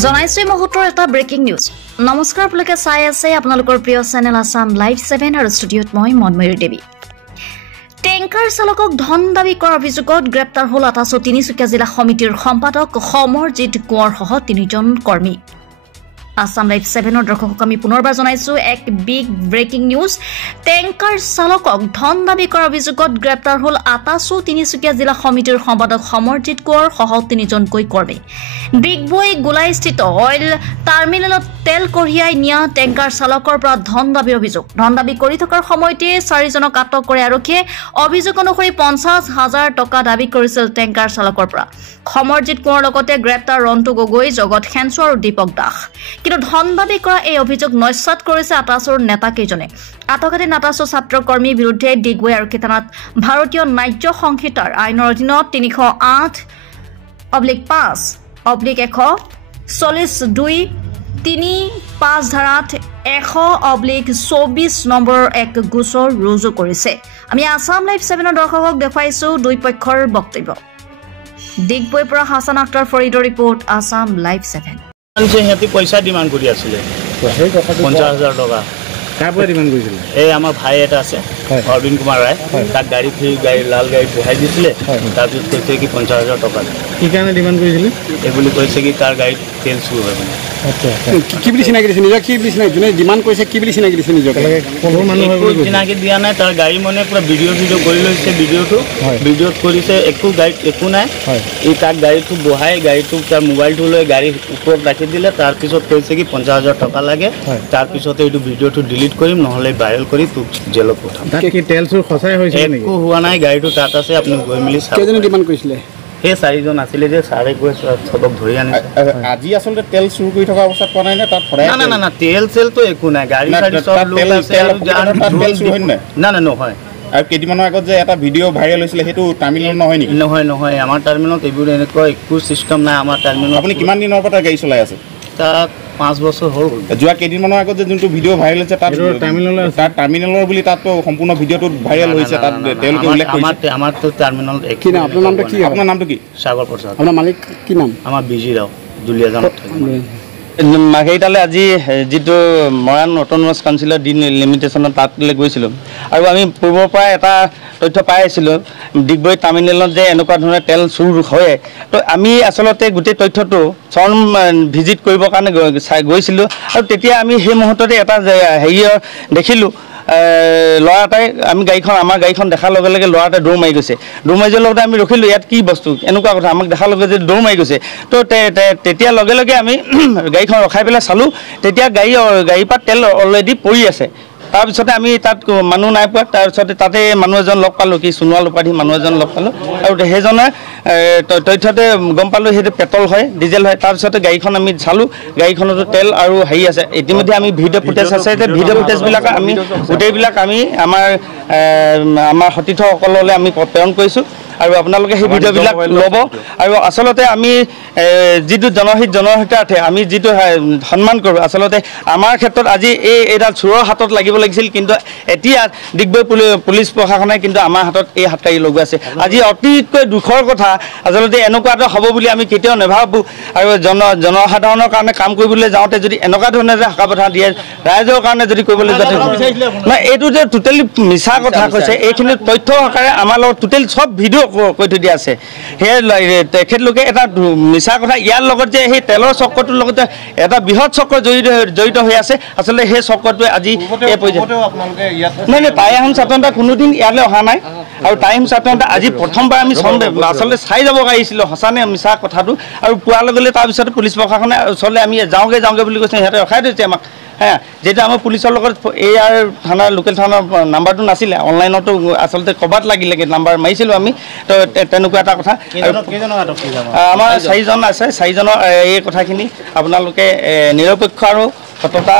জনাইছো মুহূৰ্তৰ এটা ব্ৰেকিং নিউজ। নমস্কাৰ, আপোনালোকে চাই আছে আপোনালোকৰ প্ৰিয় চেনেল আছাম লাইভ 7 আৰু ষ্টুডিঅ'ত মই মনময়ূৰী দেৱী। টেংকাৰ চালকক ধন দাবী কৰাৰ অভিযোগত গ্ৰেপ্তাৰ হ'ল আটাচু তিনিচুকীয়া জিলা সমিতিৰ সম্পাদক সমৰজিৎ কোঁৱৰ সহ 3জন কৰ্মী। আছাম লাইভ 7 দৰ্শকক আমি পুনৰবাৰ জনাইছো এক বিগ ব্ৰেকিং নিউজ। টেংকাৰ চালকক ধন দাবী কৰাৰ অভিযোগত গ্ৰেপ্তাৰ হ'ল আটাচু তিনিচুকীয়া জিলা সমিতিৰ সম্পাদক সমৰজিৎ কোঁৱৰ সহ 3জনকৈ কৰ্মী। ডিগবৈ গোলাইস্থিত অইল টাৰ্মিনেলত তেল কঢ়িয়াই নিয়া টেংকাৰ চালকৰ পৰা ধন দাবীৰ অভিযোগ। ধন দাবী কৰি থকাৰ সময়তে 4জনক আটক কৰে আৰক্ষীয়ে। অভিযোগ অনুসৰি 50,000 টকা দাবী কৰিছিল টেংকাৰ চালকৰ পৰা। সমৰজিৎ কোঁৱৰৰ লগতে গ্ৰেপ্তাৰ ৰন্তু গগৈ, জগত সেনচু আৰু দীপক দাস। কিন্তু ধন দাবী কৰা এই অভিযোগ নস্যাৎ কৰিছে আটাচুৰ নেতাকেইজনে। আটকাধীন আটাচু ছাত্ৰ কৰ্মীৰ বিৰুদ্ধে ডিগবৈ আৰক্ষী থানাত ভাৰতীয় ন্যায্য সংহিতাৰ আইনৰ অধীনত 308/140(2)(3)(5) ধাৰাত 100/24 নম্বৰৰ এক গোচৰ ৰুজু কৰিছে। আমি আছাম লাইভ 7 দৰ্শকক দেখুৱাইছো দুই পক্ষৰ বক্তব্য। ডিগবৈৰ পৰা হাছান আখতাৰ ফৰিদৰ ৰিপৰ্ট, আছাম লাইভ 7। সিহঁতি পইচা ডিমাণ্ড কৰি আছিলে 50,000 টকা। কাৰপৰা ডিমাণ্ড কৰিছিলে? এই আমাৰ ভাই এটা আছে অৰবিন্দ কুমাৰ ৰায়, তাক গাড়ী লাল গাড়ীত বহাই দিছিলে। তাৰপিছত কৈছে কি 50,000 টকা। কি কাৰণে ডিমাণ্ড কৰিছিলে? এই বুলি কৈছে কি তাৰ গাড়ীত তেল চুৰ হয় মানে। কি বুলি চিনাকি দিছে নিজক? কি বুলি চিনাকি যোনে ডিমাণ্ড কৰিছে কি বুলি চিনাকি দিছে নিজক? চিনাকি দিয়া নাই, তাৰ গাড়ী মানে পুৰা ভিডিঅ' কৰি লৈছে। ভিডিঅ'ত কৰিছে, একো গাড়ীত একো নাই। এই তাক গাড়ীটো বহাই গাড়ীটো তাৰ মোবাইলটো লৈ গাড়ীৰ ওপৰত ৰাখি দিলে। তাৰপিছত কৈছে কি 50,000 টকা লাগে। তাৰপিছতে এইটো ভিডিঅ'টো ডিলিট কৰিম, নহ'লে ভাইৰেল কৰি তোক জেলত পঠাম। তেল চুৰ সঁচাই হৈছে? একো হোৱা নাই, গাড়ীটো তাত আছে, আপুনি গৈ মেলি চাব। কেইজনে ডিমাণ্ড কৰিছিলে? সেই 4জন আছিলে যে ছাৰে গৈ চবক ধৰি আনিছে। আজি আচলতে তেল চুৰ কৰি থকা অৱস্থাত পোৱা নাই নে তাত? না তেল চেলটো একো নাই, গাড়ী চাড়ী চব লোক আছে। না নহয়। আৰু কেইদিনমানৰ আগত যে এটা ভিডিঅ' ভাইৰেল হৈছিলে সেইটো টাৰ্মিনেল নহয় নেকি? নহয়, আমাৰ টাৰ্মিনেলত এইবোৰ এনেকুৱা একো চিষ্টেম নাই। আমাৰ টাৰ্মিনেলত আপুনি কিমান দিনৰ পৰা তাৰ গাড়ী চলাই আছে? তাত 5 বছৰ হ'ল। যোৱা কেইদিনমানৰ আগত যে যোনটো ভিডিঅ' ভাইৰেল হৈছে তাত টাৰ্মিনেলৰ বুলি তাততো সম্পূৰ্ণ ভিডিঅ'টোত ভাইৰেল হৈছে। তাত তেওঁলোকে উল্লেখ কৰিছে আমাৰতো টাৰ্মিনেল কি নাম? আপোনাৰ নামটো কি? আপোনাৰ নামটো কি? সাগৰ প্ৰসাদ। আপোনাৰ মালিক কি নাম? আমাৰ বিজি ৰাও, দুলীয়াজানত থাকে। সেইটালে আজি যিটো মৰাণ অট'নমাছ কাউন্সিলৰ ডি লিমিটেশ্যনত তাতলৈ গৈছিলোঁ। আৰু আমি পূৰ্বৰ পৰা এটা তথ্য পাই আছিলোঁ ডিগবৈ টাৰ্মিনেলত যে এনেকুৱা ধৰণে তেল চুৰ হয়। তো আমি আচলতে গোটেই তথ্যটো চৰণ ভিজিট কৰিবৰ কাৰণে গৈছিলোঁ। আৰু তেতিয়া আমি সেই মুহূৰ্ততে এটা দেখিলোঁ ল'ৰা এটাই, আমাৰ গাড়ীখন দেখাৰ লগে লগে ল'ৰা এটাই দৌৰ মাৰি গৈছে। দৌৰ মাৰি যোৱাৰ লগতে আমি ৰখিলোঁ, ইয়াত কি বস্তু এনেকুৱা কথা। আমাক দেখাৰ লগে যে দৌৰ মাৰি গৈছে। তো তেতিয়া লগে লগে আমি গাড়ীখন ৰখাই পেলাই চালোঁ, তেতিয়া গাড়ীৰ পৰা তেল অলৰেডি পৰি আছে। তাৰপিছতে আমি তাত মানুহ নাই পোৱা। তাৰপিছতে তাতে মানুহ এজন লগ পালোঁ, কি সোণোৱাল উপাধি মানুহ এজন লগ পালোঁ। আৰু সেইজনে তথ্যতে গম পালোঁ সেইটো পেট্ৰল হয়, ডিজেল হয়। তাৰপিছতে গাড়ীখন আমি চালোঁ, গাড়ীখনতো তেল আৰু হেৰি আছে। ইতিমধ্যে আমি ভিডিঅ' ফুটেজ আছে, ভিডিঅ' ফুটেজবিলাক আমি গোটেইবিলাক আমি আমাৰ সতীৰ্থসকললৈ আমি প্ৰেৰণ কৰিছোঁ। আৰু আপোনালোকে সেই ভিডিঅ'বিলাক ল'ব। আৰু আচলতে আমি যিটো জনহিতাৰ্থে আমি যিটো সন্মান কৰোঁ, আচলতে আমাৰ ক্ষেত্ৰত আজি এইডাল চোৰৰ হাতত লাগিব লাগিছিল, কিন্তু এতিয়া ডিগবৈ পুলিচ প্ৰশাসনে কিন্তু আমাৰ হাতত এই হাতকাৰি লগোৱাইছে। আজি অতিকৈ দুখৰ কথা, আচলতে এনেকুৱা এটা হ'ব বুলি আমি কেতিয়াও নাভাবোঁ। আৰু জনসাধাৰণৰ কাৰণে কাম কৰিবলৈ যাওঁতে যদি এনেকুৱা ধৰণে যে হাকা পঠা দিয়ে, ৰাইজৰ কাৰণে যদি কৰিবলৈ যাতে নহয়, এইটো যে টোটেলি মিছা কথা কৈছে। এইখিনি তথ্য সহকাৰে আমাৰ লগত টোটেল চব ভিডিঅ' কৈ থৈ দিয়া আছে। সেয়ে তেখেতলোকে এটা মিছা কথা, ইয়াৰ লগত যে সেই তেলৰ চক্ৰটোৰ লগতে এটা বৃহৎ চক্ৰ জড়িত হৈ আছে। আচলতে সেই চক্ৰটোৱে আজি নাই টাই আহোম ছাত্ৰ নেতা কোনোদিন ইয়ালৈ অহা নাই। আৰু টাই আহোম ছাত্ৰ নেতা আজি প্ৰথমবাৰ আমি আচলতে চাই যাব পাৰিছিলোঁ সঁচানে মিছা কথাটো। আৰু পোৱাৰ লগে লগে তাৰপিছতে পুলিচ প্ৰশাসনে ওচৰলৈ আমি যাওঁগৈ বুলি কৈছে, সিহঁতে ৰখাই থৈছে আমাক। যিহেতু আমাৰ পুলিচৰ লগত ইয়াৰ থানাৰ লোকেল থানাৰ নাম্বাৰটো নাছিলে, অনলাইনতো আচলতে ক'ৰবাত লাগিলে নাম্বাৰ মাৰিছিলোঁ আমি। তো তেনেকুৱা এটা কথা। আমাৰ 4জন আছে, 4জনৰ এই কথাখিনি আপোনালোকে নিৰপেক্ষ আৰু সততা